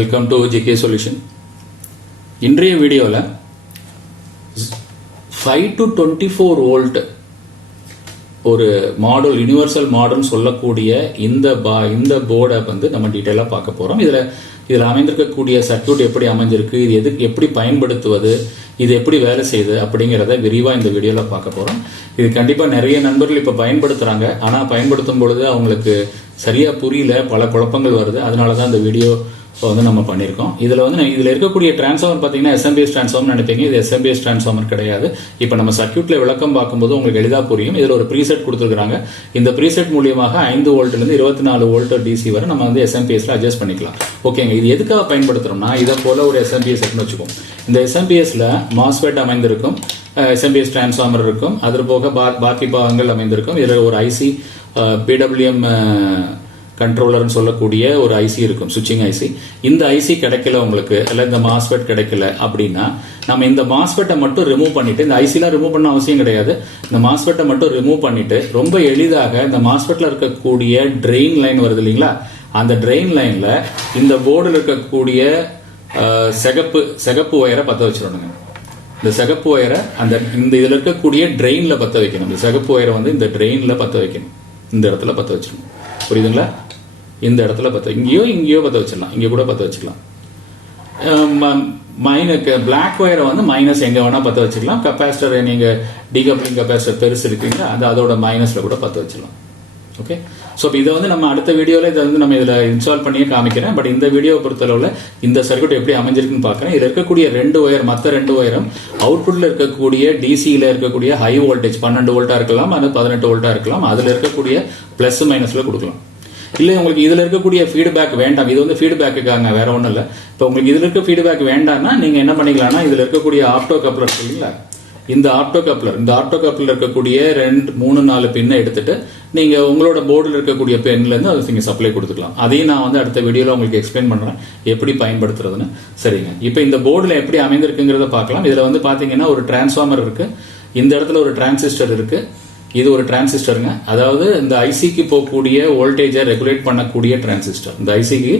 Welcome to GK solution. இன்றைய வீடியோவில் 5 to 24 volt ஒரு மாடல் யூனிவர்சல் மாடல் சொல்லக்கூடிய இந்த போர்டை வந்து நம்ம டீட்டெயிலாக பார்க்க போகிறோம். இதில் அமைந்திருக்கக்கூடிய சர்க்யூட் எப்படி அமைஞ்சிருக்கு, இது எதுக்கு எப்படி பயன்படுத்துவது, இது எப்படி வேலை செய்யுது அப்படிங்கிறத விரிவாக இந்த வீடியோவில் பார்க்க போகிறோம். இது கண்டிப்பாக நிறைய நண்பர்கள் இப்போ பயன்படுத்துகிறாங்க. ஆனால் பயன்படுத்தும் பொழுது அவங்களுக்கு சரியாக புரியல, பல குழப்பங்கள் வருது. அதனால தான் இந்த வீடியோ வந்து நம்ம பண்ணியிருக்கோம். இதில் இருக்கக்கூடிய டிரான்ஸ்ஃபார்மர் பார்த்தீங்கன்னா SMPS டிரான்ஸ்ஃபார்மர் நினைப்பீங்க. இது SMPS டிரான்ஸ்ஃபார்மர் கிடையாது. இப்போ நம்ம சர்க்யூட்ல விளக்கம் பார்க்கும்போது உங்களுக்கு எளிதாக புரியும். இதில் ஒரு ப்ரீசெட் கொடுத்துருக்காங்க. இந்த ப்ரீசெட் மூலியமாக 5 வோல்ட்லேருந்து 24 வோல்ட் DC வரை நம்ம வந்து SMPSல அட்ஜஸ்ட் பண்ணிக்கலாம். ஓகேங்க. இது எதுக்காக பயன்படுத்துறோம்னா, இதை போல ஒரு SMPS வச்சுக்கோம். இந்த SMPSல மாஸ்பெட் அமைந்திருக்கும், SMPS டிரான்ஸ்ஃபார்மர் இருக்கும், அது போக பாக்கி பாகங்கள் அமைந்திருக்கும். இதில் ஒரு IC PWM கண்ட்ரோலர்னு சொல்லக்கூடிய ஒரு ஐசி இருக்கும், சுவிட்சிங் ஐசி. இந்த ஐசி கிடைக்கல உங்களுக்கு, இல்லை இந்த மாஸ்பெட் கிடைக்கல அப்படின்னா நம்ம இந்த மாஸ்பெட்டை மட்டும் ரிமூவ் பண்ணிட்டு, இந்த ஐசிலாம் ரிமூவ் பண்ண அவசியம் கிடையாது, இந்த மாஸ்பெட்டை மட்டும் ரிமூவ் பண்ணிட்டு ரொம்ப எளிதாக இந்த மாஸ்பெட்ல இருக்கக்கூடிய ட்ரெயின் லைன் வருது இல்லைங்களா, அந்த ட்ரெயின் லைன்ல இந்த போர்டில் இருக்கக்கூடிய சிகப்பு ஒயரை பற்ற வச்சிடணுங்க. இந்த சிகப்பு ஒயரை இந்த இதில் இருக்கக்கூடிய ட்ரெயின்ல பற்ற வைக்கணும். இந்த சிகப்பு ஒயரை வந்து இந்த ட்ரெயின்ல பற்ற வைக்கணும். இந்த இடத்துல பற்ற வச்சிடணும். புரியுதுங்களா? இந்த இடத்துல இங்கேயோ பற்ற வச்சிடலாம், இங்கே கூட பற்ற வச்சுக்கலாம். பிளாக் ஒயரை வந்து மைனஸ் எங்கே வேணால் பற்ற வச்சுக்கலாம். கப்பாசிட்டர் நீங்கள் டீகப்ளிங் கப்பாசிட்டர் பெருசு இருக்குங்க, அதோட மைனஸில் கூட பற்ற வச்சிடலாம். ஓகே. ஸோ இதை வந்து நம்ம அடுத்த வீடியோவில் இதை வந்து நம்ம இதில் இன்ஸ்டால் பண்ணியே காமிக்கிறேன். பட் இந்த வீடியோவை பொறுத்தளவில் இந்த சர்க்யூட் எப்படி அமைஞ்சிருக்குன்னு பார்க்குறேன். இதில் இருக்கக்கூடிய 2 ஒயர், மற்ற 2 ஒயரும் அவுட்புட்டில் இருக்கக்கூடிய டிசியில் இருக்கக்கூடிய ஹை வோல்டேஜ் 12 வோல்ட்டாக இருக்கலாம், அது 18 வோல்ட்டாக இருக்கலாம். அதில் இருக்கக்கூடிய ப்ளஸ் மைனஸில் கொடுக்கலாம். இல்லை உங்களுக்கு இதில் இருக்கக்கூடிய ஃபீட்பேக் வேண்டாம், இது வந்து ஃபீட்பேக்குக்காங்க, வேற ஒன்றும் இல்லை. இப்போ உங்களுக்கு இதில் இருக்க ஃபீட்பேக் வேண்டாம்னா நீங்கள் என்ன பண்ணிக்கலாம்னா, இதில் இருக்கக்கூடிய ஆப்டோ கப்ளர் இல்லைங்களா, இந்த ஆப்டோ கப்ளர் இருக்கக்கூடிய 2, 3, 4 பின்னை எடுத்துட்டு நீங்கள் உங்களோட போர்டில் இருக்கக்கூடிய பென்லேருந்து அதை நீங்கள் சப்ளை கொடுத்துக்கலாம். அதையும் நான் வந்து அடுத்த வீடியோவில் உங்களுக்கு எக்ஸ்பிளைன் பண்ணுறேன் எப்படி பயன்படுத்துறதுன்னு. சரிங்க. இப்போ இந்த போர்டில் எப்படி அமைந்திருக்குங்கிறத பார்க்கலாம். இதில் வந்து பார்த்தீங்கன்னா ஒரு டிரான்ஸ்ஃபார்மர் இருக்கு, இந்த இடத்துல ஒரு டிரான்சிஸ்டர் இருக்கு, இது ஒரு டிரான்சிஸ்டருங்க. அதாவது இந்த ஐசிக்கு போகக்கூடிய வோல்டேஜை ரெகுலேட் பண்ணக்கூடிய டிரான்சிஸ்டர். இந்த ஐசிக்கு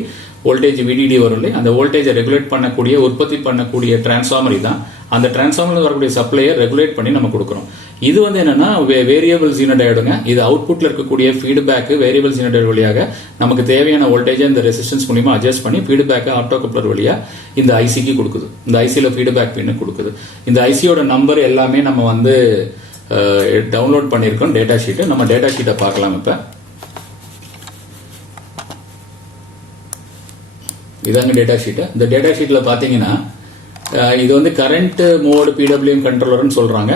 வோல்டேஜ் VDD வரும் இல்லையா, அந்த வோல்டேஜை ரெகுலேட் பண்ணக்கூடிய, உற்பத்தி பண்ணக்கூடிய டிரான்ஸ்ஃபார்மர் இதுதான். அந்த டிரான்ஸ்ஃபார்மர்ல வரக்கூடிய சப்ளையை ரெகுலேட் பண்ணி நம்ம கொடுக்குறோம். இது வந்து என்னன்னா வேரியபிள் ஜீனோடைடுங்க. இது அவுட்புட்ல இருக்கக்கூடிய ஃபீட்பேக் வேரியபிள் ஜீனோடைடு வழியாக நமக்கு தேவையான வோல்டேஜை இந்த ரெசிஸ்டன்ஸ் மூலியமா அட்ஜஸ்ட் பண்ணி ஃபீட்பேக்கை ஆப்டோ கப்ளர் வழியா இந்த ஐசிக்கு கொடுக்குது. இந்த ஐசியில ஃபீட்பேக் பின்னு கொடுக்குது. இந்த ஐசியோட நம்பர் எல்லாமே நம்ம வந்து டவுன்லோட் பண்ணியிருக்கோம், டேட்டா ஷீட். நம்ம டேட்டா ஷீட்டை பார்க்கலாம். இப்ப இதாங்க டேட்டா ஷீட். இந்த டேட்டா ஷீட்ல பாத்தீங்கன்னா இது வந்து கரண்ட் மோடு PWM கண்ட்ரோலர்னு சொல்றாங்க.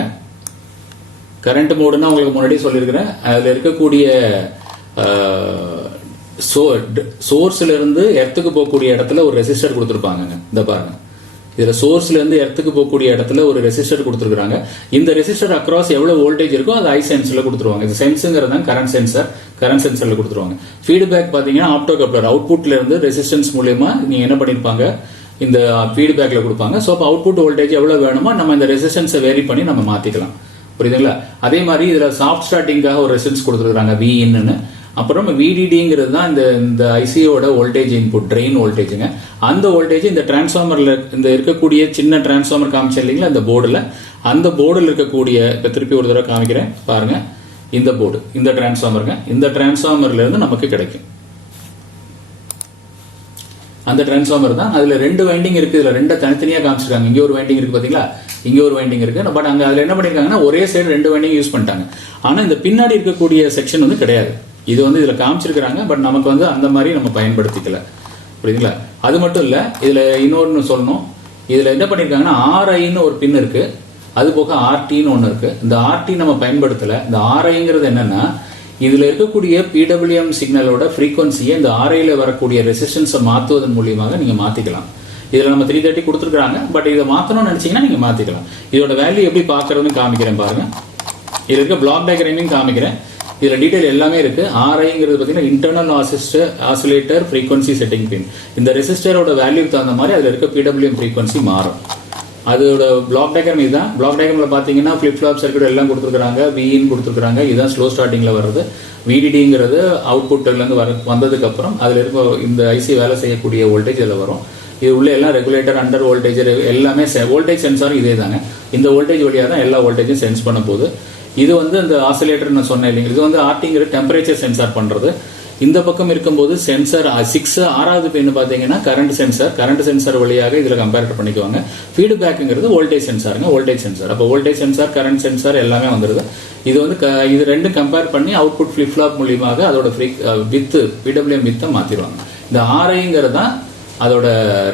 கரண்ட் மோடுன்னா உங்களுக்கு முன்னாடி சொல்லியிருக்கிறேன். அதுல இருக்கக்கூடிய சோர்ஸ்ல இருந்து எர்த்துக்கு போகக்கூடிய இடத்துல ஒரு ரெசிஸ்டர் கொடுத்துருப்பாங்க. இந்த பாருங்க, இதுல சோர்ஸ்ல இருந்து எர்த்துக்கு போகக்கூடிய இடத்துல ஒரு ரெசிஸ்டர் கொடுத்துருக்காங்க. இந்த ரெசிஸ்டர் அக்ராஸ் எவ்வளவு வோல்டேஜ் இருக்கோ அது ஐ சென்ஸ்ல கொடுத்துருவாங்க. இது சென்ஸுங்கிறது கரண்ட் சென்சர்ல கொடுத்துருவாங்க. ஃபீட்பேக் பாத்தீங்கன்னா ஆப்டோ கப்ளர் அவுட்புட்ல இருந்து ரெசிஸ்டன்ஸ் மூலியமா நீங்க என்ன பண்ணிருப்பாங்க, இந்த ஃபீட்பேக்ல கொடுப்பாங்க. ஸோ அப்போ அவுட்புட் வோல்டேஜ் எவ்வளவு வேணுமோ நம்ம இந்த ரெசிஸ்டன்ஸை வேரி பண்ணி நம்ம மாத்திக்கலாம். புரியுதுங்களா? அதே மாதிரி இதுல சாஃப்ட் ஸ்டார்டிங்காக ஒரு ரெசிஸ்டன்ஸ் கொடுத்துருக்காங்க Vin. அப்புறம் VDDங்கிறது தான் இந்த ஐசியோட வோல்டேஜ் இன்புட், ட்ரெயின் வோல்டேஜுங்க. அந்த வோல்டேஜ் இந்த டிரான்ஸ்ஃபார்மர்ல இந்த இருக்கக்கூடிய சின்ன டிரான்ஸ்ஃபார்மர் காமிச்சேன் இல்லைங்களா, இந்த போர்டில், அந்த போர்டில் இருக்கக்கூடிய, இப்போ திருப்பி ஒரு தடவை காமிக்கிறேன் பாருங்க, இந்த போர்டு, இந்த டிரான்ஸ்ஃபார்மருங்க. இந்த டிரான்ஸ்ஃபார்மர்ல இருந்து நமக்கு கிடைக்கும் அந்த டிரான்ஸ்ஃபார்மர் தான். அதுல 2 வைண்டிங் இருக்கு. இதுல 2 தனித்தனியா காமிச்சிருக்காங்க. இங்க ஒரு வைண்டிங் இருக்கு பாத்தீங்களா, இங்க ஒரு வைண்டிங் இருக்கு. பட் அங்க அதுல என்ன பண்ணிருக்காங்கன்னா ஒரே சைடு 2 வைண்டிங் யூஸ் பண்ணிட்டாங்க. ஆனா இந்த பின்னாடி இருக்கக்கூடிய செக்ஷன் வந்து கிடையாது. இது வந்து இதுல காமிச்சிருக்காங்க, பட் நமக்கு வந்து அந்த மாதிரி நம்ம பயன்படுத்திக்கல. புரியுதுங்களா? அது மட்டும் இல்ல, இதுல இன்னொன்னு சொல்லணும். இதுல என்ன பண்ணிருக்காங்கன்னா RIன்னு ஒரு பின் இருக்கு, அது போக RTன்னு ஒண்ணு இருக்கு. இந்த RT நம்ம பயன்படுத்தல. இந்த RIங்கிறது என்னன்னா, இதுல இருக்கக்கூடிய PWM சிக்னலோட ஃப்ரீக்வன்சியை இந்த RIல வரக்கூடிய ரெசிஸ்டன்ஸை மாத்துவதன் மூலியமாக நீங்க மாத்திக்கலாம். இதுல நம்ம 330 கொடுத்துருக்காங்க, பட் இதை மாத்தணும்னு நினைச்சீங்கன்னா நீங்க மாத்திக்கலாம். இதோட வேல்யூ எப்படி பாக்குறதுன்னு காமிக்கிறேன் பாருங்க. இதுல இருக்க பிளாக் டயக்ராமையும் காமிக்கிறேன். இதுல டீடைல் எல்லாமே இருக்கு. RIங்கிறது பாத்தீங்கன்னா இன்டர்னல் ஆசிலேட்டர் ஃப்ரீக்வன்சி செட்டிங் பின். இந்த ரெசிஸ்டரோட வேல்யூக்கு தகுந்த மாதிரி அதுல இருக்க PWM ஃப்ரீக்வன்சி மாறும். அதோட பிளாக் டயக்ராம் இதுதான். பிளாக் டயக்ராம்ல பாத்தீங்கன்னா ஃபிளிப் ஃப்ளாப் சர்க்யூட் எல்லாம் கொடுத்துருக்காங்க, விஇன் கொடுத்துருக்காங்க. இதுதான் ஸ்லோ ஸ்டார்டிங்ல வருது. விடிடிங்கிறது அவுட்புட்ல இருந்து வந்ததுக்கு அப்புறம் அதுல இருக்க இந்த ஐசி வேலை செய்யக்கூடிய வோல்டேஜ் இதுல வரும். இது உள்ள எல்லாம் ரெகுலேட்டர், அண்டர் வோல்டேஜ் எல்லாமே வோல்டேஜ் சென்சார் இதே தாங்க. இந்த வோல்டேஜ் வழியா தான் எல்லா வோல்டேஜும் சென்ஸ் பண்ண போகுது. இது வந்து இந்த ஆசிலேட்டர் நான் சொன்னேன் இல்லைங்க, இது வந்து ஆர்டிங்கிற டெம்பரேச்சர் சென்சார் பண்றது. இந்த பக்கம் இருக்கும்போது சென்சார் 6வது பின் பாத்தீங்கன்னா கரண்ட் சென்சார் வழியாக இதுல கம்பேர் பண்ணிக்குவாங்க. ஃபீட்பேக்ங்கிறது வோல்டேஜ் சென்சாருங்க, வோல்டேஜ் சென்சார். அப்போ வோல்டேஜ் சென்சார், கரண்ட் சென்சார் எல்லாமே வந்துருது. இது வந்து இது ரெண்டும் கம்பேர் பண்ணி அவுட்புட் ஃபிளிப் ஃப்ளாப் மூலியமாக அதோட வித் பிடபிள்யூஎம் வித்தை மாத்திடுவாங்க. இந்த ஆர்ஐங்கிறது தான் அதோட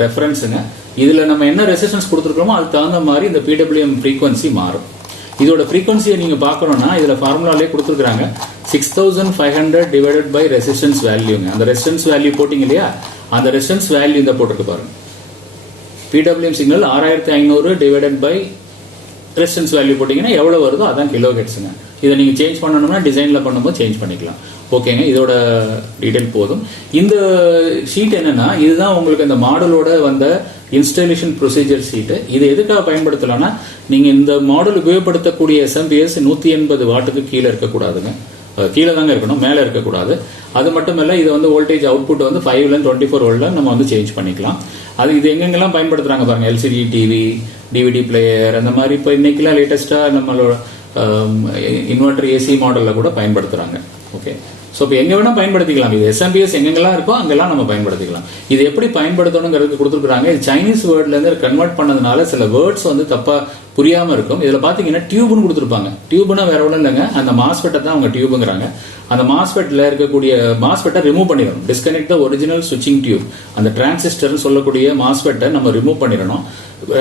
ரெஃபரன்ஸுங்க. இதுல நம்ம என்ன ரெசிஸ்டன்ஸ் கொடுத்துருக்கோமோ அதுக்கு தகுந்த மாதிரி இந்த பிடபிள்யூஎம் ஃப்ரீக்வன்சி மாறும். இதோட ஃப்ரீக்வன்சியை நீங்க பார்க்கணும்னா இதுல ஃபார்முலாலே கொடுத்துருக்காங்க. 6500 டிவைடட் பை ரெசிஸ்டன்ஸ் வேல்யூங்க. அந்த ரெசிஸ்டன்ஸ் வேல்யூ போட்டிங்க இல்லையா, அந்த ரெசிஸ்டன்ஸ் வேல்யூ இந்த போட்டுருக்கு பாருங்க. PWM signal 6500 divided by resistance value போட்டிங்கன்னா எவ்வளவு வருதோ அதான் கிலோ ஹெர்ட்ஸுங்க. இதை நீங்க சேஞ்ச் பண்ணணும்னா டிசைன்ல பண்ணும்போது சேஞ்ச் பண்ணிக்கலாம். ஓகேங்க, இதோட டீடைல் போதும். இந்த ஷீட் என்னன்னா இதுதான் உங்களுக்கு இந்த மாடலோட வந்த இன்ஸ்டாலேஷன் ப்ரொசீஜர் ஷீட். இது எதுக்காக பயன்படுத்தலாம்னா நீங்க இந்த மாடல் உபயோகப்படுத்தக்கூடிய எஸ்எம்பிஎஸ் 180 வாட்டுக்கு கீழே இருக்கக்கூடாதுங்க. கீழே தாங்க இருக்கணும், மேலே இருக்கக்கூடாது. அது மட்டும் இல்ல, இது வந்து வோல்டேஜ் அவுட்புட் வந்து 5 to 24 வோல்ட்ல நம்ம வந்து சேஞ்ச் பண்ணிக்கலாம். அது இது எங்கெங்கெல்லாம் பயன்படுத்துறாங்க பாருங்க, எல்சிடி டிவி, டிவிடி பிளேயர், அந்த மாதிரி இப்போ இன்னைக்கெல்லாம் லேட்டஸ்டா நம்மளோட இன்வெர்டர் ஏசி மாடல்ல கூட பயன்படுத்துறாங்க. ஓகே, ஸோ இப்போ எங்க வேணா பயன்படுத்திக்கலாம். இது எஸ்எம்பிஎஸ் எங்கெங்கெல்லாம் இருக்கோ அங்கெல்லாம் நம்ம பயன்படுத்திக்கலாம். இது எப்படி பயன்படுத்தணுங்கிறது கொடுத்துருக்காங்க. இது சைனீஸ் வேர்ட்ல இருந்து கன்வெர்ட் பண்ணதுனால சில வேர்ட்ஸ் வந்து தப்பா புரியாம இருக்கும். இதுல பாத்தீங்கன்னா டியூப்னு கொடுத்துருப்பாங்க. டியூப்னா வேற ஒன்றும் இல்லைங்க, அந்த மாஸ்பெட்டை தான் அவங்க டியூப்ங்கிறாங்க. அந்த மாஸ்பெட்ல இருக்கக்கூடிய மாஸ்பெட்டை ரிமூவ் பண்ணிடணும். டிஸ்கனெக்ட் த ஒரிஜினல் சுவிட்சிங் டியூப். அந்த டிரான்சிஸ்டர்னு சொல்லக்கூடிய மாஸ்பெட்டை நம்ம ரிமூவ் பண்ணிடணும்.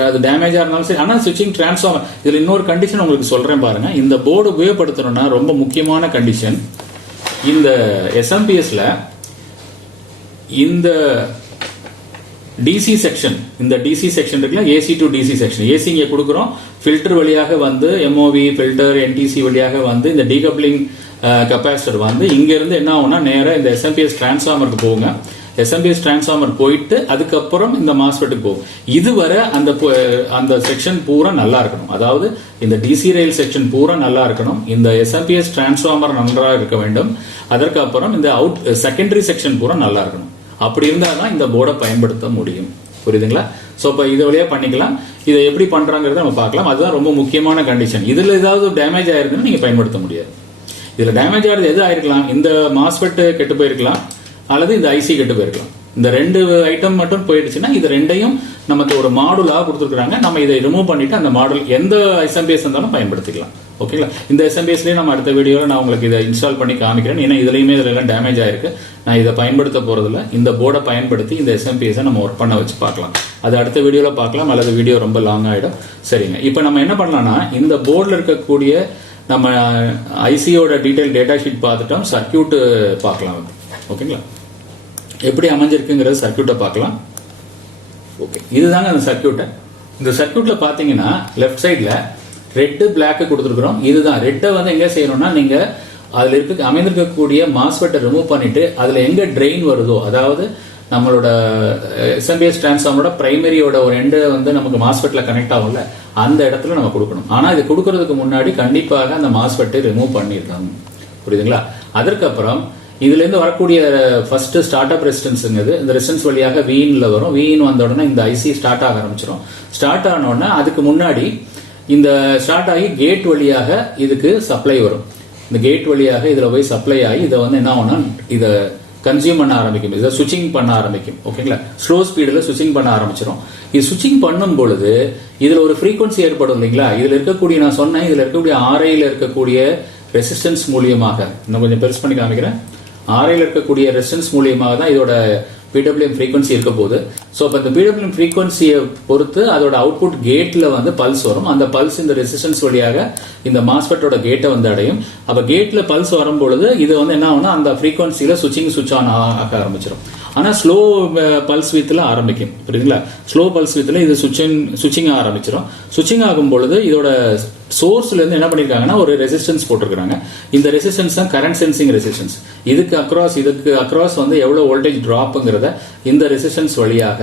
அது டேமேஜா இருந்தாலும் சரி. ஆனா சுவிட்சிங் டிரான்ஸ்ஃபார்மர், இதுல இன்னொரு கண்டிஷன் உங்களுக்கு சொல்றேன் பாருங்க. இந்த போர்டு உபயோகப்படுத்தணும்னா ரொம்ப முக்கியமான கண்டிஷன், இந்த எஸ்எம்பிஎஸ்ல இந்த டிசி செக்ஷன், இந்த டிசி செக்ஷன் இருக்குல்ல, AC to DC section. AC இங்க கொடுக்குறோம், ஃபில்டர் வழியாக வந்து எம்ஓவி ஃபில்டர் என்டிசி வழியாக வந்து இந்த டீகப்ளிங் கெப்பாசிட்டர் வந்து இங்க இருந்து என்ன ஆகும்னா நேரா இந்த எஸ்எம்பிஎஸ் டிரான்ஸ்ஃபார்மருக்கு போகுங்க. எஸ்எம்பிஎஸ் டிரான்ஸ்ஃபார்மர் போயிட்டு அதுக்கப்புறம் இந்த மாஸ்பெட்டுக்கு போகும். இதுவரை அந்த செக்ஷன் பூரா நல்லா இருக்கணும். அதாவது இந்த டிசி ரயில் செக்ஷன் பூரா நல்லா இருக்கணும். இந்த எஸ்எம்பிஎஸ் டிரான்ஸ்ஃபார்மர் நன்றாக இருக்க வேண்டும். அதற்கப்புறம் இந்த செகண்டரி செக்ஷன் பூரா நல்லா இருக்கணும். அப்படி இருந்தாதான் இந்த போர்டை பயன்படுத்த முடியும். புரியுதுங்களா? சோ இப்ப இது வழியா பண்ணிக்கலாம். இதை எப்படி பண்றாங்கிறத நம்ம பார்க்கலாம். அதுதான் ரொம்ப முக்கியமான கண்டிஷன். இதுல ஏதாவது டேமேஜ் ஆயிருக்குன்னு நீங்க பயன்படுத்த முடியாது. இதுல டேமேஜ் ஆகிறது எது ஆயிருக்கலாம், இந்த மாஸ்பெட் கெட்டு போயிருக்கலாம் அல்லது இந்த ஐசி கெட்டு போயிருக்கலாம். இந்த ரெண்டு ஐட்டம் மட்டும் போயிடுச்சுன்னா இது ரெண்டையும் நமக்கு ஒரு மாடுலாக கொடுத்துருக்காங்க. நம்ம இதை ரிமூவ் பண்ணிட்டு அந்த மாடல் எந்த எஸ்எம்பிஎஸ் இருந்தாலும் பயன்படுத்திக்கலாம். ஓகேங்களா? இந்த எஸ்எம்பிஎஸ்லயே நம்ம அடுத்த வீடியோல நான் உங்களுக்கு இதை இன்ஸ்டால் பண்ணி காமிக்கிறேன். ஏன்னா இதுலயுமே இதுல எல்லாம் டேமேஜ் ஆயிருக்கு. நான் இதை பயன்படுத்த போறதில்ல. இந்த போர்டை பயன்படுத்தி இந்த எஸ்எம்பிஎஸ் நம்ம ஒர்க் பண்ண வச்சு பார்க்கலாம். அது அடுத்த வீடியோல பார்க்கலாம், அல்லது வீடியோ ரொம்ப லாங் ஆயிடும். சரிங்க, இப்போ நம்ம என்ன பண்ணலாம்னா இந்த போர்டில் இருக்கக்கூடிய நம்ம ஐசியோட டீடைல் டேட்டா ஷீட் பார்த்துட்டோம். சர்க்கியூட் பார்க்கலாம். ஓகேங்களா? எப்படி அமைஞ்சிருக்குங்கிறது சர்க்கியூட்டை பார்க்கலாம். ஓகே, இதுதாங்க அந்த சர்க்கியூட்டை. இந்த சர்க்கியூட்ல பாத்தீங்கன்னா லெஃப்ட் சைட்ல ரெட் பிளாக் கொடுத்துருக்கிறோம். இதுதான் ரெட்டை வந்து எங்க செய்யணும்னா நீங்க அதுல இருக்க அமைந்திருக்கக்கூடிய மாஸ்பெட்டை ரிமூவ் பண்ணிட்டு அதுல எங்க ட்ரெயின் வருதோ, அதாவது நம்மளோட எஸ்எம்பிஎஸ் டிரான்ஸ்ஃபார்மரோட பிரைமரியோட ஒரு எண்டு வந்து நமக்கு மாஸ்பெட்ல கனெக்ட் ஆகும்ல, அந்த இடத்துல நம்ம கொடுக்கணும். ஆனா இது கொடுக்கறதுக்கு முன்னாடி கண்டிப்பாக அந்த மாஸ்பெட்டை ரிமூவ் பண்ணிருக்காங்க. புரியுதுங்களா? அதற்கப்புறம் இதுல இருந்து வரக்கூடிய ஃபர்ஸ்ட் ஸ்டார்ட் அப் ரெசிஸ்டன்ஸ்ங்கிறது இந்த ரெசிஸ்டன்ஸ் வழியாக வீன்ல வரும். வீன் வந்த உடனே இந்த ஐசி ஸ்டார்ட் ஆக ஆரம்பிச்சிடும். ஸ்டார்ட் ஆன உடனே அதுக்கு முன்னாடி இந்த ஸ்டார்ட் ஆகி கேட் வழியாக இதுக்கு சப்ளை வரும். இந்த கேட் வழியாக இதுல போய் சப்ளை ஆகி இதை வந்து என்ன ஆகும்னா இதை கன்சியூம் பண்ண ஆரம்பிக்கும். இதை சுவிச்சிங் பண்ண ஆரம்பிக்கும். ஓகேங்களா? ஸ்லோ ஸ்பீடில் சுவிச்சிங் பண்ண ஆரம்பிச்சிடும். இது சுவிச்சிங் பண்ணும் பொழுது இதுல ஒரு ஃப்ரீக்வன்சி ஏற்படும் இல்லைங்களா? இதுல இருக்கக்கூடிய நான் சொன்னேன், இதுல இருக்கக்கூடிய ஆர்ஐல இருக்கக்கூடிய ரெசிஸ்டன்ஸ் மூலியமாக, இன்னும் கொஞ்சம் பெருசு பண்ணி காமிக்கிறேன். ஆர்ஐல இருக்கக்கூடிய ரெசிஸ்டன்ஸ் மூலியமாக தான் இதோட பிடபிள்யூஎம் ஃப்ரீக்வன்சி இருக்க போகுது. ஸோ இப்போ இந்த பிடபிள்யூஎம் ஃப்ரீக்வன்சியை பொறுத்து அதோட அவுட்புட் கேட்ல வந்து பல்ஸ் வரும். அந்த பல்ஸ் இந்த ரெசிஸ்டன்ஸ் வழியாக இந்த மாஸ்பெட்டோட கேட்டை வந்து அடையும். அப்போ கேட்ல பல்ஸ் வரும்பொழுது இது வந்து என்ன ஆகும்னா அந்த ஃப்ரீக்வன்சியில சுவிச் ஆன் ஆக ஆரம்பிச்சிடும். ஆனா ஸ்லோ பல்ஸ் வித்ல ஆரம்பிக்கும். புரியுதுங்களா? ஸ்லோ பல்ஸ் வித்ல இது சுவிச்சிங் ஆரம்பிச்சிடும். சுவிச்சிங் ஆகும் பொழுது இதோட சோர்ஸ்ல இருந்து என்ன பண்ணிருக்காங்கன்னா ஒரு ரெசிஸ்டன்ஸ் போட்டிருக்காங்க. இந்த ரெசிஸ்டன்ஸ் தான் கரண்ட் சென்சிங் ரெசிஸ்டன்ஸ். இதுக்கு அக்ராஸ் வந்து எவ்வளவு வோல்டேஜ் டிராப்ங்கிறத இந்த ரெசிஸ்டன்ஸ் வழியாக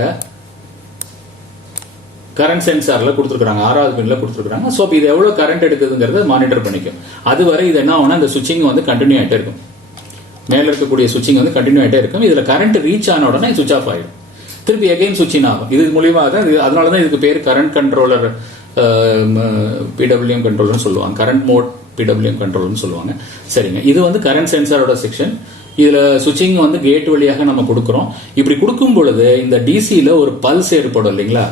கரண்ட் சென்சார்ல கொடுத்துருக்காங்க, 6வது பின்ல கொடுத்துருக்காங்க. ஸோ இது எவ்வளவு கரண்ட் எடுக்குதுங்கிறத மானிட்டர் பண்ணிக்கும். அதுவரை இது என்ன ஆகும்னா இந்த சுவிட்சிங் வந்து கண்டினியூ ஆகிட்டே இருக்கும். மேல இருக்கக்கூடிய சுவிட்சிங் வந்து கண்டினியூ ஆகிட்டே இருக்கும். இதுல கரண்ட் ரீச் ஆன உடனே சுவிட்ச் ஆஃப் ஆயிடும், திருப்பி எகைன் சுவிட்சிங் ஆகும். இது மூலியமா தான், அதனாலதான் இதுக்கு பேர் கரண்ட் கண்ட்ரோலர் பிடபிள்யூஎம் கண்ட்ரோலர்னு சொல்லுவாங்க, கரண்ட் மோட் பிடபிள்யூஎம் கண்ட்ரோலர்னு சொல்லுவாங்க. சரிங்க, இது வந்து கரண்ட் சென்சாரோட செக்ஷன். இதுல சுவிட்சிங் வந்து கேட் வழியாக நம்ம கொடுக்குறோம். இப்படி கொடுக்கும் பொழுது இந்த டிசியில ஒரு பல்ஸ் ஏற்படும் இல்லைங்களா,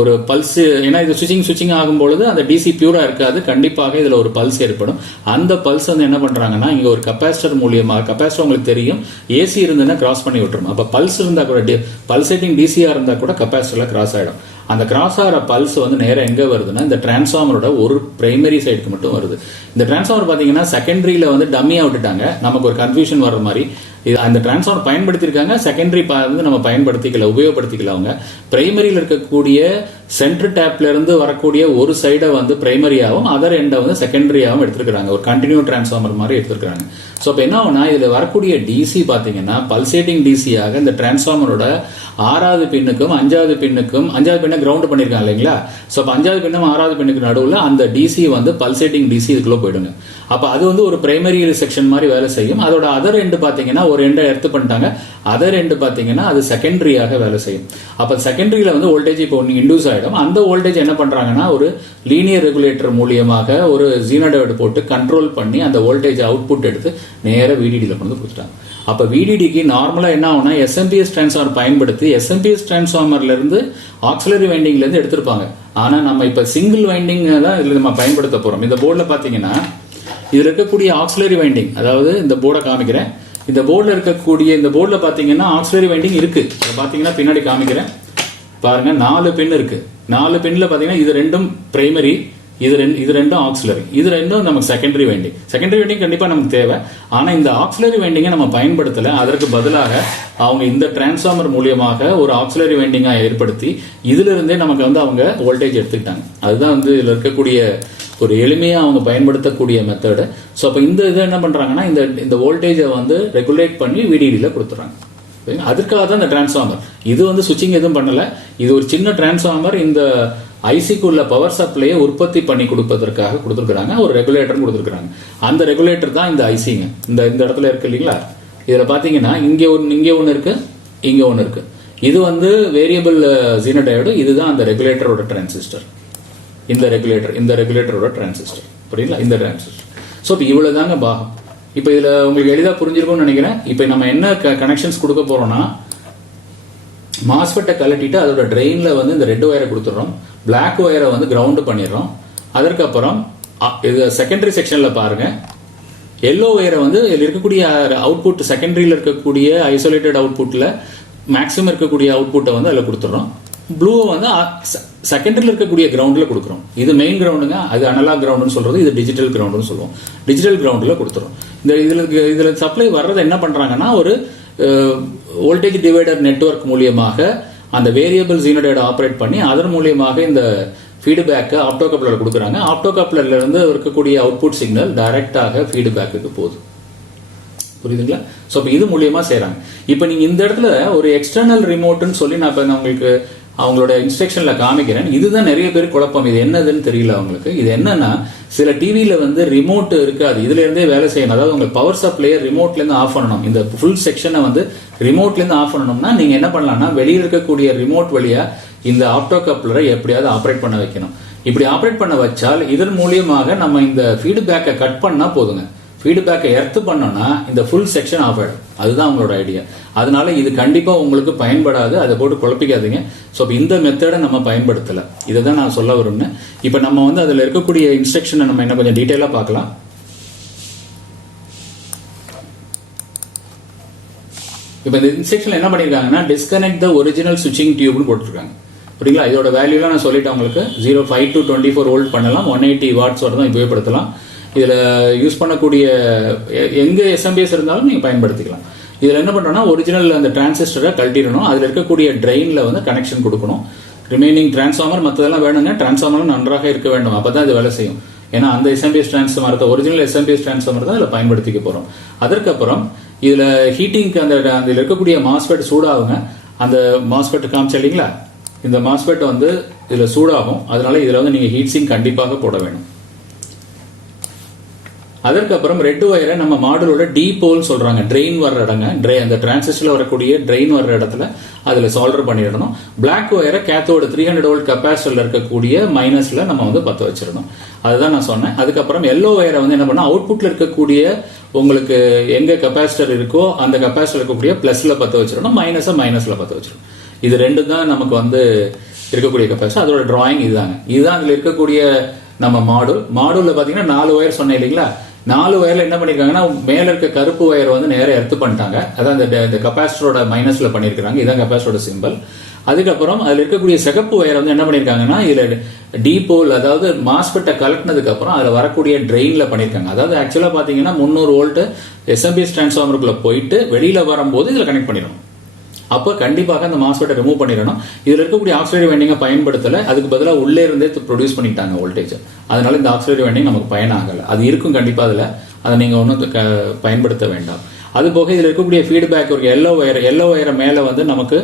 ஒரு பல்ஸ். ஏன்னா இது சுவிட்சிங் ஆகும்பொழுது அந்த டிசி பியூரா இருக்காது, கண்டிப்பாக இதுல ஒரு பல்ஸ் ஏற்படும். அந்த பல்ஸ் வந்து என்ன பண்றாங்கன்னா இங்க ஒரு கெப்பாசிட்டர் மூலியமா, கெப்பாசிட்டர் உங்களுக்கு தெரியும் ஏசி இருந்ததுன்னா கிராஸ் பண்ணி விட்டுரும். அப்ப பல்ஸ் இருந்தா கூட, பல்சேட்டிங் டிசியா இருந்தா கூட கெப்பாசிட்டர்ல கிராஸ் ஆயிடும். அந்த கிராஸ் ஆகிற பல்ஸ் வந்து நேரம் எங்க வருதுன்னா இந்த டிரான்ஸ்ஃபார்மரோட ஒரு பிரைமரி சைடுக்கு மட்டும் வருது. இந்த டிரான்ஸ்ஃபார்மர் பாத்தீங்கன்னா செகண்டரியில வந்து டம்மியா விட்டுட்டாங்க, நமக்கு ஒரு கன்ஃபியூஷன் வர்ற மாதிரி. அந்த டிரான்ஸ்ஃபார்மர் பயன்படுத்திருக்காங்க, செகண்டரி வந்து நம்ம பயன்படுத்திக்கல, உபயோகப்படுத்திக்கல. அவங்க பிரைமரியில் இருக்கக்கூடிய சென்டர் டேப்ல இருந்து வரக்கூடிய ஒரு சைடை வந்து பிரைமரியாவும் அதர் எண்டை வந்து செகண்டரியாவும் எடுத்துருக்காங்க, ஒரு கண்டினியூ டிரான்ஸ்ஃபார்மர் மாதிரி எடுத்துருக்காங்க. ஸோ இப்போ என்ன ஆகுனா இதுல வரக்கூடிய டிசி பாத்தீங்கன்னா பல்சேட்டிங் டிசியாக இந்த டிரான்ஸ்ஃபார்மரோட 6வது பின்னுக்கும் 5வது பின்னுக்கும், 5வது பின்ன கிரவுண்ட் பண்ணிருக்காங்க இல்லைங்களா. ஸோ இப்போ 5வது பின்னும் 6வது பின்னுக்கு நடுவில் அந்த டிசி வந்து பல்சேட்டிங் டிசி இதுக்குள்ள போயிடுங்க. அப்ப அது வந்து ஒரு பிரைமரி செக்ஷன் மாதிரி வேலை செய்யும். அதோட அதர் எண்டு பாத்தீங்கன்னா ஒரு எண்டை எடுத்து பண்ணிட்டாங்க, அதர் எண்டு பாத்தீங்கன்னா அது செகண்டரியாக வேலை செய்யும். அப்ப செகண்டரியில வந்து வோல்டேஜ் இப்போ இன்டியூஸ் ஆயிடும். அந்த வோல்டேஜ் என்ன பண்றாங்கன்னா ஒரு லீனியர் ரெகுலேட்டர் மூலியமாக ஒரு ஜீனோடையோடு போட்டு கண்ட்ரோல் பண்ணி அந்த வோல்டேஜ் அவுட்புட் எடுத்து நேர விடிடியில் கொண்டு கொடுத்துட்டாங்க. அப்ப விடிடிக்கு நார்மலா என்ன ஆகும்னா எஸ்எம்பிஎஸ் டிரான்ஸ்ஃபார்மர் பயன்படுத்தி எஸ்எம்பிஎஸ் டிரான்ஸ்ஃபார்மர்ல இருந்து ஆக்சிலரி வைண்டிங்ல இருந்து எடுத்திருப்பாங்க. ஆனா நம்ம இப்ப சிங்கிள் வைண்டிங் தான் இதுல நம்ம பயன்படுத்த போறோம். இந்த போர்டுல பாத்தீங்கன்னா இதுல இருக்கக்கூடிய ஆக்சிலரி வைண்டிங், அதாவது இந்த போர்டை காமிக்கிறேன். இந்த போர்டில் இருக்கக்கூடிய இந்த போர்டில் பாத்தீங்கன்னா ஆக்சிலரி வைண்டிங் இருக்கு. பாத்தீங்கன்னா பின்னாடி காமிக்கிறேன் பாருங்க, 4 பின் இருக்கு. 4 பின்ல பாத்தீங்கன்னா இது ரெண்டும் பிரைமரி, இது ரெண்டும் ஆக்சிலரி, இது ரெண்டும் நமக்கு செகண்டரி வைண்டிங். செகண்டரி வைண்டிங் கண்டிப்பா நமக்கு தேவை. ஆனா இந்த ஆக்சிலரி வைண்டிங்கை நம்ம பயன்படுத்தல, அதற்கு பதிலாக அவங்க இந்த டிரான்ஸ்ஃபார்மர் மூலியமாக ஒரு ஆக்சிலரி வைண்டிங்கா ஏற்படுத்தி இதுல இருந்தே நமக்கு வந்து அவங்க வோல்டேஜ் எடுத்துக்கிட்டாங்க. அதுதான் வந்து இதுல இருக்கக்கூடிய ஒரு எளிமையா அவங்க பயன்படுத்தக்கூடிய மெத்தடு. ஸோ அப்போ இந்த இதை என்ன பண்றாங்கன்னா இந்த வோல்டேஜை வந்து ரெகுலேட் பண்ணி விடிடியில கொடுத்துறாங்க. அதுக்காக தான் இந்த டிரான்ஸ்ஃபார்மர். இது வந்து சுவிட்சிங் எதுவும் பண்ணல, இது ஒரு சின்ன டிரான்ஸ்ஃபார்மர் இந்த ஐசிக்கு உள்ள பவர் சப்ளையை உற்பத்தி பண்ணி கொடுப்பதற்காக கொடுத்துருக்காங்க. ஒரு ரெகுலேட்டர் கொடுத்துருக்காங்க. அந்த ரெகுலேட்டர் தான் இந்த ஐசிங்க. இந்த இடத்துல இருக்கு இல்லைங்களா, இதுல பாத்தீங்கன்னா இங்க ஒன்னு இருக்கு, இங்க ஒன்னு இருக்கு. இது வந்து வேரியபிள் ஜீனோடையோடு, இதுதான் அந்த ரெகுலேட்டரோட டிரான்சிஸ்டர். இந்த ரெகுலேட்டரோட டிரான்சிஸ்டர், புரியுங்களா, இந்த டிரான்சிஸ்டர். ஸோ இப்போ இவ்வளவுதாங்க பாகம். இப்போ இதுல உங்களுக்கு எளிதா புரிஞ்சிருக்கும்னு நினைக்கிறேன். இப்போ நம்ம என்ன கனெக்ஷன்ஸ் கொடுக்க போறோம்னா மாஸ்பெட்டை கலட்டிட்டு அதோட ட்ரெயின்ல வந்து இந்த ரெட் ஒயரை கொடுத்துறோம், பிளாக் ஒயரை வந்து கிரவுண்ட் பண்ணிடுறோம். அதற்கப்புறம் இது செகண்டரி செக்ஷன்ல பாருங்க, எல்லோ ஒயரை வந்து இருக்கக்கூடிய அவுட்புட் செகண்டரியில இருக்கக்கூடிய ஐசோலேட்டட் அவுட்புட்ல மேக்ஸிமம் இருக்கக்கூடிய அவுட்புட்டை வந்து அதில் கொடுத்துறோம். ப்ளூவை வந்து செகண்டரியில் இருக்கக்கூடிய கிரவுண்ட்ல கொடுக்குறோம். இது மெயின் கிரவுண்டுங்க, அது அனலாக் கிரவுண்டுன்னு சொல்றது, இது டிஜிட்டல் கிரவுண்டுன்னு சொல்லுவோம். டிஜிட்டல் கிரவுண்ட்ல கொடுத்துறோம். இதுல சப்ளை வர்றது என்ன பண்றாங்கன்னா ஒரு வோல்டேஜ் டிவைடர் நெட்வொர்க் மூலியமாக அந்த வேரியபிள் ஜீனோடையோட ஆப்ரேட் பண்ணி அதன் மூலியமாக இந்த ஃபீட்பேக்கை ஆப்டோகப்ளர் கொடுக்குறாங்க. ஆப்டோகப்ளர்ல இருந்து இருக்கக்கூடிய அவுட்புட் சிக்னல் டைரக்டாக ஃபீட்பேக்கு போகுது. புரியுதுங்களா? ஸோ இப்போ இது மூலியமா செய்யறாங்க. இப்போ நீங்க இந்த இடத்துல ஒரு எக்ஸ்டர்னல் ரிமோட்னு சொல்லி நான் இப்போ உங்களுக்கு அவங்களோட இன்ஸ்ட்ரக்ஷன்ல காமிக்கிறேன். இதுதான் நிறைய பேர் குழப்பம், இது என்னதுன்னு தெரியல அவங்களுக்கு. இது என்னன்னா சில டிவியில வந்து ரிமோட் இருக்காது, இதுல இருந்தே வேலை செய்யணும். அதாவது உங்க பவர் சப்ளையை ரிமோட்ல இருந்து ஆஃப் பண்ணணும். இந்த ஃபுல் செக்ஷனை வந்து ரிமோட்ல இருந்து ஆஃப் பண்ணணும்னா நீங்க என்ன பண்ணலாம்னா வெளியில இருக்கக்கூடிய ரிமோட் வழியா இந்த ஆப்டோகப்ளரை எப்படியாவது ஆப்ரேட் பண்ண வைக்கணும். இப்படி ஆப்ரேட் பண்ண வச்சால் இதன் மூலியமாக நம்ம இந்த ஃபீட்பேக்கை கட் பண்ணா போதுங்க. ஃபீட்பேக்கை எர்த்து பண்ணோம்னா இந்த ஃபுல் செக்ஷன் ஆஃப் ஆயிடும். அதுதான் அவங்களோட ஐடியா. அதனால இது கண்டிப்பா உங்களுக்கு பயன்படாது, அதை போட்டு குழப்பிக்காதீங்க. ஸோ இந்த மெத்தடை நம்ம பயன்படுத்தல, இதை தான் நான் சொல்ல விரும்புனேன். இப்போ நம்ம வந்து அதில் இருக்கக்கூடிய இன்ஸ்ட்ரக்ஷனை நம்ம என்ன கொஞ்சம் டீட்டெயிலா பார்க்கலாம். இப்போ இந்த இன்ஸ்ட்ரக்ஷன் என்ன பண்ணிருக்காங்கன்னா டிஸ்கனெக்ட் த ஒரிஜினல் சுவிட்சிங் டியூப்னு போட்டுருக்காங்க. புரியுங்களா? இதோட வேல்யூலாம் நான் சொல்லிட்டேன் உங்களுக்கு. 0.5 to 24 வோல்ட் பண்ணலாம், 180 வாட்ஸ் வரை தான் உபயோகப்படுத்தலாம். இதுல யூஸ் பண்ணக்கூடிய எங்க எஸ்எம்பிஎஸ் இருந்தாலும் நீங்க பயன்படுத்திக்கலாம். இதுல என்ன பண்றோம்னா ஒரிஜினல் அந்த டிரான்சிஸ்டரை கழட்டிடணும், அதுல இருக்கக்கூடிய ட்ரெயின்ல வந்து கனெக்ஷன் கொடுக்கணும். ரிமைனிங் டிரான்ஸ்ஃபார்மர் மற்றதெல்லாம் வேணுங்க, டிரான்ஸ்ஃபார்மரும் நன்றாக இருக்க வேண்டும், அப்பதான் இது வேலை செய்யும். ஏன்னா அந்த SMPS transformer original SMPS transformer தான் இதில் பயன்படுத்திக்க போறோம். அதற்கப்புறம் இதுல ஹீட்டிங்க்கு அந்த இருக்கக்கூடிய மாஸ்பெட் சூடாகுங்க. அந்த மாஸ்பெட் காமிச்சா இல்லைங்களா, இந்த மாஸ்பெட் வந்து இதுல சூடாகும். அதனால இதுல வந்து நீங்க ஹீட் சிங்க் கண்டிப்பாக போட வேணும். அதற்கப்புறம் ரெட் ஒயரை நம்ம மாடுலோட டி போல் சொல்றாங்க, ட்ரெயின் வர்ற இடங்க, அந்த டிரான்சிஸ்டர்ல வரக்கூடிய ட்ரெயின் வர்ற இடத்துல அதுல சால்டர் பண்ணிடணும். பிளாக் ஒயரை கேத்தோட 300 வோல்ட் கெப்பாசிட்டர்ல இருக்கக்கூடிய மைனஸ்ல நம்ம வந்து பத்த வச்சிடணும். அதுதான் நான் சொன்னேன். அதுக்கப்புறம் எல்லோ ஒயரை வந்து என்ன பண்ணா, அவுட்புட்ல இருக்கக்கூடிய உங்களுக்கு எங்க கெப்பாசிட்டர் இருக்கோ அந்த கெப்பாசிட்டர் இருக்கக்கூடிய பிளஸ்ல பத்த வச்சிடணும், மைனஸ்ல பத்த வச்சிடணும். இது ரெண்டு தான் நமக்கு வந்து இருக்கக்கூடிய கெப்பாசிட்டர். அதோட டிராயிங் இதுதான் அதுல இருக்கக்கூடிய நம்ம மாடுல பாத்தீங்கன்னா 4 ஒயர் சொன்னேன் இல்லைங்களா. 4 ஒயர்ல என்ன பண்ணிருக்காங்கன்னா, மேல இருக்க கருப்பு ஒயர் வந்து நேர எர்த்து பண்ணிட்டாங்க. அதான் இந்த கெப்பாசிட்டரோட மைனஸ்ல பண்ணிருக்காங்க. இதான் கெப்பாசிட்டரோட சிம்பிள். அதுக்கப்புறம் அதுல இருக்கக்கூடிய சிகப்பு ஒயர் வந்து என்ன பண்ணிருக்காங்கன்னா, இதுல டீபோல், அதாவது மாஸ்பெட்டை கலட்டினதுக்கு அப்புறம் அதுல வரக்கூடிய ட்ரெயின்ல பண்ணிருக்காங்க. அதாவது ஆக்சுவலா பாத்தீங்கன்னா 300 வோல்ட் எஸ்எம்பிஎஸ் டிரான்ஸ்ஃபார்மருக்குள்ள போயிட்டு வெளியில வரும்போது இதுல கனெக்ட் பண்ணிடணும். அப்போ கண்டிப்பாக அந்த மாஸ்பெட்டை ரிமூவ் பண்ணிடணும். இதுல இருக்கக்கூடிய ஆக்சிலரி வைண்டிங்கை பயன்படுத்தல, அதுக்கு பதிலாக உள்ளே இருந்தே ப்ரொடியூஸ் பண்ணிட்டாங்க வோல்டேஜ். அதனால இந்த ஆக்சிலரி வைண்டிங் நமக்கு பயனாகல. அது இருக்கும் கண்டிப்பா அதுல, அதை நீங்க ஒன்றும் பயன்படுத்த வேண்டாம். அது போக இதுல இருக்கக்கூடிய ஃபீட்பேக் ஒரு எல்லோ ஒயரை மேல வந்து நமக்கு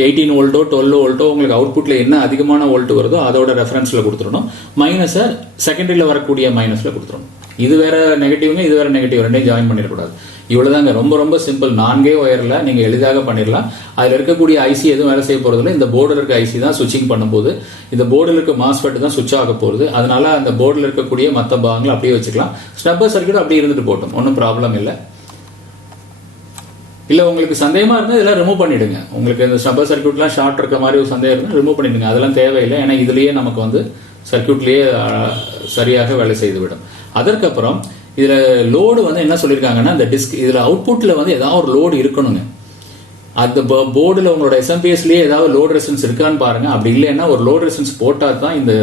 18 வோல்ட்டோ 12 வோல்ட்டோ உங்களுக்கு அவுட்புட்ல என்ன அதிகமான வோல்ட் வருதோ அதோட ரெஃபரன்ஸ்ல கொடுத்துடணும். மைனஸை செகண்டரியில வரக்கூடிய மைனஸ்ல கொடுத்துடணும். இது வேற நெகட்டிவ்ங்க, இது வேற நெகட்டிவ், ரெண்டையும் ஜாயின் பண்ணிடக்கூடாது. இவ்வளவுதாங்க, ரொம்ப ரொம்ப சிம்பிள். 4 ஒயர்ல நீங்க எளிதாக பண்ணிடலாம். அதுல இருக்கக்கூடிய ஐசி எதுவும் வேலை செய்ய போறதில்ல. இந்த போர்டில் இருக்க ஐசி தான் சுவிட்சிங் பண்ணும்போது, இந்த போர்டில் இருக்க மாஸ்பெட் தான் சுவிட்ச் ஆக போகுது. அதனால அந்த போர்டில் இருக்கக்கூடிய மற்ற பாகங்களை அப்படியே வச்சுக்கலாம். ஸ்டப்பர் சர்க்யூட் அப்படியே இருந்துட்டு போட்டோம், ஒன்றும் ப்ராப்ளம் இல்லை. இல்ல உங்களுக்கு சந்தேகமா இருந்தா இதெல்லாம் ரிமூவ் பண்ணிடுங்க. உங்களுக்கு இந்த ஸ்டப்பர் சர்க்யூட்லாம் ஷார்ட் இருக்க மாதிரி ஒரு சந்தேகம் இருந்தா ரிமூவ் பண்ணிடுங்க. அதெல்லாம் தேவையில்லை. ஏன்னா இதுலயே நமக்கு வந்து சர்க்யூட்லயே சரியாக வேலை செய்துவிடும். அதற்கப்புறம் இதுல லோடு வந்து என்ன சொல்லியிருக்காங்கன்னா, இந்த டிஸ்க் இதுல அவுட்புட்ல வந்து ஏதாவது ஒரு லோடு இருக்கணுங்க. அந்த போர்டுல உங்களோட எஸ்எம்பிஎஸ்லயே ஏதாவது லோட் ரெசிஸ்டன்ஸ் இருக்கான்னு பாருங்க. அப்படி இல்லைன்னா ஒரு லோட் ரெசிஸ்டன்ஸ் போட்டா தான் இந்த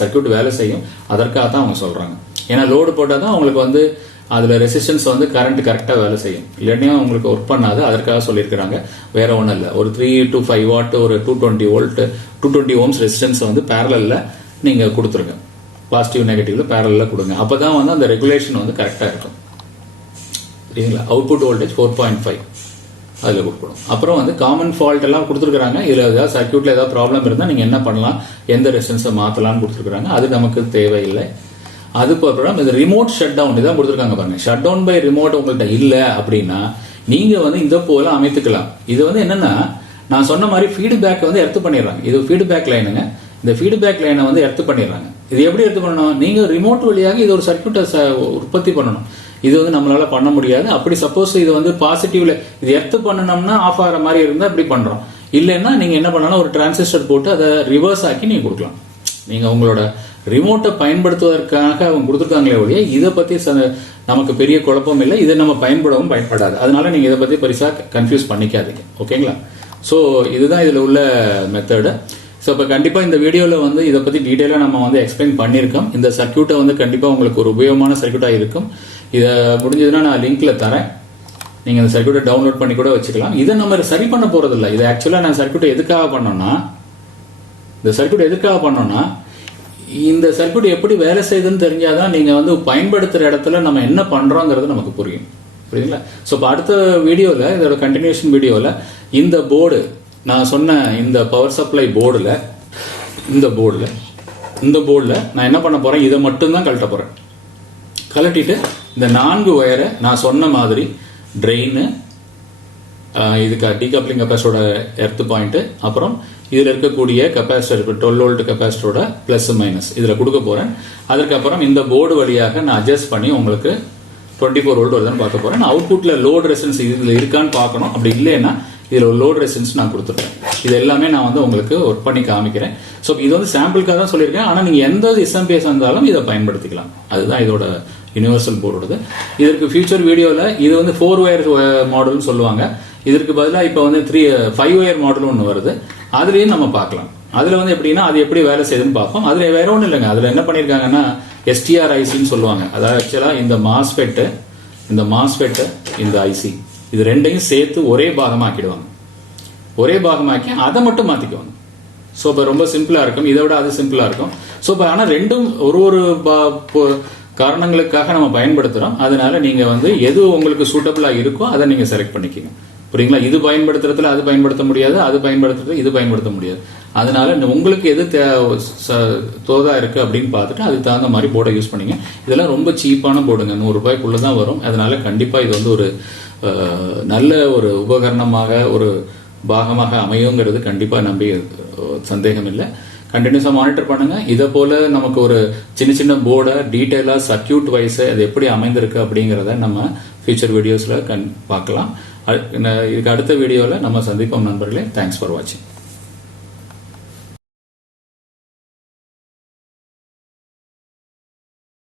சர்க்யூட் வேலை செய்யும். அதற்காக தான் அவங்க சொல்றாங்க. ஏன்னா லோடு போட்டா தான் உங்களுக்கு வந்து அதுல ரெசிஸ்டன்ஸ் வந்து கரண்ட் கரெக்டா வேலை செய்யும். இல்லைன்னா உங்களுக்கு ஒர்க் பண்ணாது. அதற்காக சொல்லியிருக்காங்க, வேற ஒன்றும் இல்லை. ஒரு 3 to 5 வாட், ஒரு 220 வோல்ட், 220 ஓம்ஸ் ரெசிஸ்டன்ஸ் வந்து பேரலல்ல நீங்க கொடுத்துருங்க. பாசிட்டிவ் நெகட்டிவ்ல பேரல்ல கொடுங்க. அப்பதான் வந்து அந்த ரெகுலேஷன் வந்து கரெக்டா இருக்கும். சரிங்களா? அவுட்புட் வோல்டேஜ் 4.5 அதுல கொடுக்கணும். அப்புறம் வந்து காமன் ஃபால்ட் எல்லாம் கொடுத்துருக்காங்க. இதுல ஏதாவது சர்க்யூட்ல ஏதாவது ப்ராப்ளம் இருந்தா நீங்க என்ன பண்ணலாம், எந்த ரெசிஸ்டன்ஸை மாத்தலாம்னு கொடுத்துருக்காங்க. அது நமக்கு தேவையில்லை. அதுக்கப்புறம் இந்த ரிமோட் ஷட் டவுன் இதான் கொடுத்துருக்காங்க பாருங்க. ஷட் டவுன் பை ரிமோட் உங்கள்கிட்ட இல்ல அப்படின்னா நீங்க வந்து இந்த போல அமைத்துக்கலாம். இது வந்து என்னன்னா, நான் சொன்ன மாதிரி ஃபீட்பேக் வந்து எர்த்து பண்ணிடுறாங்க. இது ஃபீட்பேக் லைனுங்க. இந்த ஃபீட்பேக் லைனை வந்து எர்த்து பண்ணிடுறாங்க. இது எப்படி எடுத்து பண்ணணும், நீங்க ரிமோட் வழியாக இது ஒரு சர்க்யூட்டை உற்பத்தி பண்ணணும். இது வந்து நம்மளால பண்ண முடியாது. அப்படி சப்போஸ் இது வந்து பாசிட்டிவ்ல இது எர்த்து பண்ணணும்னா ஆஃப் ஆகிற மாதிரி இருந்தா இப்படி பண்றோம். இல்லைன்னா நீங்க என்ன பண்ணலாம், ஒரு டிரான்சிஸ்டர் போட்டு அதை ரிவர்ஸ் ஆக்கி நீங்க கொடுக்கலாம். நீங்க உங்களோட ரிமோட்டை பயன்படுத்துவதற்காக அவங்க கொடுத்துருக்காங்களே ஒழிய இதை பத்தி நமக்கு பெரிய குழப்பம் இல்லை. இதை நம்ம பயன்படாது. அதனால நீங்க இதை பத்தி பெருசா கன்ஃபியூஸ் பண்ணிக்காதீங்க. ஓகேங்களா? ஸோ இதுதான் இதுல உள்ள மெத்தடு. ஸோ இப்போ கண்டிப்பாக இந்த வீடியோவில் வந்து இதை பற்றி டீட்டெயிலாக நம்ம வந்து எக்ஸ்பிளைன் பண்ணியிருக்கோம். இந்த சர்க்யூட்டை வந்து கண்டிப்பாக உங்களுக்கு ஒரு உபயோகமான சர்க்யூட்டாக இருக்கும். இதை முடிஞ்சதுன்னா நான் லிங்க்ல தரேன். நீங்கள் இந்த சர்க்யூட்டை டவுன்லோட் பண்ணி கூட வச்சுக்கலாம். இதை நம்ம சரி பண்ண போகிறதில்ல. இது ஆக்சுவலாக நான் சர்க்யூட்டை எதுக்காக பண்ணோம்னா, இந்த சர்க்யூட் எப்படி வேலை செய்யுதுன்னு தெரிஞ்சாதான் நீங்கள் வந்து பயன்படுத்துகிற இடத்துல நம்ம என்ன பண்ணுறோங்கிறது நமக்கு புரியும். புரியுதுங்களா? ஸோ இப்போ அடுத்த வீடியோவில், இதோட கண்டினியூஷன் வீடியோவில் இந்த போர்டு நான் சொன்ன இந்த பவர் சப்ளை போர்டில் நான் என்ன பண்ண போறேன், இதை மட்டும்தான் கழட்ட போறேன். கழட்டிட்டு இந்த 4 ஒயரை நான் சொன்ன மாதிரி ட்ரெயின், இதுக்கு டீகப்ளிங் கெப்பாசிட்டரோட எர்த் பாயிண்ட், அப்புறம் இதுல இருக்கக்கூடிய கெப்பாசிட்டர் 12 வோல்ட் கெப்பாசிட்டரோட பிளஸ் மைனஸ் இதுல கொடுக்க போறேன். அதுக்கப்புறம் இந்த போர்டு வழியாக நான் அட்ஜஸ்ட் பண்ணி உங்களுக்கு 24 வோல்ட் வருதுன்னு பார்க்க போறேன். அவுட்புட்ல லோட் ரெசிஸ்டன்ஸ் இதுல இருக்கான்னு பார்க்கணும். அப்படி இல்லைன்னா இதுல ஒரு லோட் ரெசிஸ்டன்ஸ் நான் கொடுத்துருக்கேன். இது எல்லாமே நான் வந்து உங்களுக்கு ஒர்க் பண்ணி காமிக்கிறேன். ஸோ இது வந்து சாம்பிளுக்காக தான் சொல்லியிருக்கேன். ஆனால் நீங்க எந்த எஸ்எம்பிஎஸ் இருந்தாலும் இதை பயன்படுத்திக்கலாம். அதுதான் இதோட யூனிவர்சல் போர்டு. இதற்கு ஃபியூச்சர் வீடியோவில் இது வந்து 4 ஒயர் மாடல்னு சொல்லுவாங்க. இதற்கு பதிலாக இப்போ வந்து 5 ஒயர் மாடல் ஒன்று வருது. அதுலேயும் நம்ம பார்க்கலாம். அதில் வந்து எப்படின்னா அது எப்படி வேலை செய்யுதுன்னு பார்ப்போம். அதில் வேற ஒன்றும் இல்லைங்க. அதில் என்ன பண்ணியிருக்காங்கன்னா STRICன்னு சொல்லுவாங்க. அதாவது ஆக்சுவலாக இந்த மாஸ்பெட்டு, இந்த ஐசி இது ரெண்டையும் சேர்த்து ஒரே பாகமாக்கிடுவாங்க. ஒரே பாகமாக்கி அதை மட்டும் மாற்றிக்குவாங்க. ஸோ இப்போ ரொம்ப சிம்பிளாக இருக்கும். இதை விட அது சிம்பிளாக இருக்கும். ஸோ இப்போ ஆனால் ரெண்டும் ஒரு காரணங்களுக்காக நம்ம பயன்படுத்துகிறோம். அதனால நீங்கள் வந்து எது உங்களுக்கு சூட்டபிளாக இருக்கோ அதை நீங்கள் செலக்ட் பண்ணிக்கோங்க. புரியுங்களா? இது பயன்படுத்துறதுல அது பயன்படுத்த முடியாது, அது பயன்படுத்துறது இது பயன்படுத்த முடியாது. அதனால உங்களுக்கு எது தோதா இருக்கு அப்படின்னு பார்த்துட்டு அதுக்கு தகுந்த மாதிரி போர்டை யூஸ் பண்ணிங்க. இதெல்லாம் ரொம்ப சீப்பான போர்டுங்க, 100 ரூபாய்க்குள்ள தான் வரும். அதனால கண்டிப்பா இது வந்து ஒரு நல்ல ஒரு உபகரணமாக ஒரு பாகமாக அமையுங்கிறது கண்டிப்பா நம்பி சந்தேகம் இல்லை. கண்டினியூஸா மானிட்டர் பண்ணுங்க. இதை போல நமக்கு ஒரு சின்ன சின்ன போர்டை டீட்டெயிலா சர்க்கியூட் வைஸ் அது எப்படி அமைந்திருக்கு அப்படிங்கிறத நம்ம ஃபியூச்சர் வீடியோஸ்ல பார்க்கலாம். இதுக்கு அடுத்த வீடியோவில் நம்ம சந்திப்போம் நண்பர்களே. தேங்க்ஸ் ஃபார் வாட்சிங்.